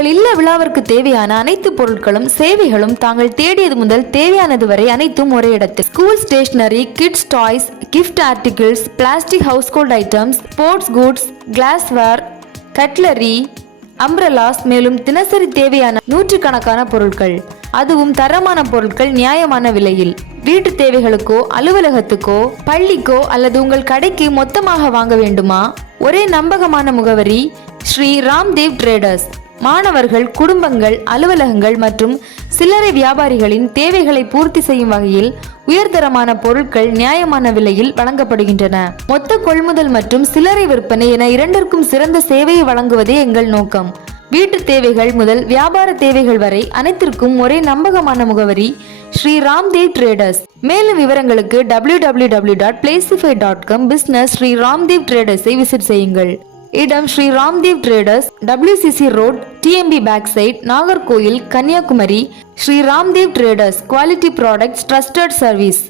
உங்கள் இல்ல விழாவிற்கு தேவையான அனைத்து பொருட்களும் சேவைகளும் தாங்கள் தேடியது முதல் தேவையானது வரை அனைத்தும் ஒரே இடத்தில். School stationery, kids toys, gift articles, plastic household items, sports goods, glassware, cutlery, umbrellas, மேலும் தினசரி தேவையான நூற்றுக்கணக்கான பொருட்கள், அதுவும் தரமான பொருட்கள் நியாயமான விலையில். வீட்டு தேவைகளுக்கோ, அலுவலகத்துக்கோ, பள்ளிக்கோ அல்லது உங்கள் கடைக்கு மொத்தமாக வாங்க வேண்டுமா? ஒரே நம்பகமான முகவரி ஸ்ரீ ராம்தேவ் ட்ரேடர்ஸ். மாணவர்கள், குடும்பங்கள், அலுவலகங்கள் மற்றும் சில்லறை வியாபாரிகளின் தேவைகளை பூர்த்தி செய்யும் வகையில் உயர்தரமான பொருட்கள் நியாயமான விலையில் வழங்கப்படுகின்றன. மொத்த கொள்முதல் மற்றும் சில்லறை விற்பனை என இரண்டிற்கும் சிறந்த சேவையை வழங்குவதே எங்கள் நோக்கம். வீட்டு தேவைகள் முதல் வியாபார தேவைகள் வரை அனைத்திற்கும் ஒரே நம்பகமான முகவரி ஸ்ரீ ராம்தேவ் ட்ரேடர்ஸ். மேலும் விவரங்களுக்கு www.placify.com பிசினஸ் ஸ்ரீ ராம்தேவ் ட்ரேடர்ஸை விசிட் செய்யுங்கள். இடம் Shri Ramdev traders, WCC road, TMB back side, Nagercoil, Kanyakumari. Shri Ramdev traders, quality products, trusted service.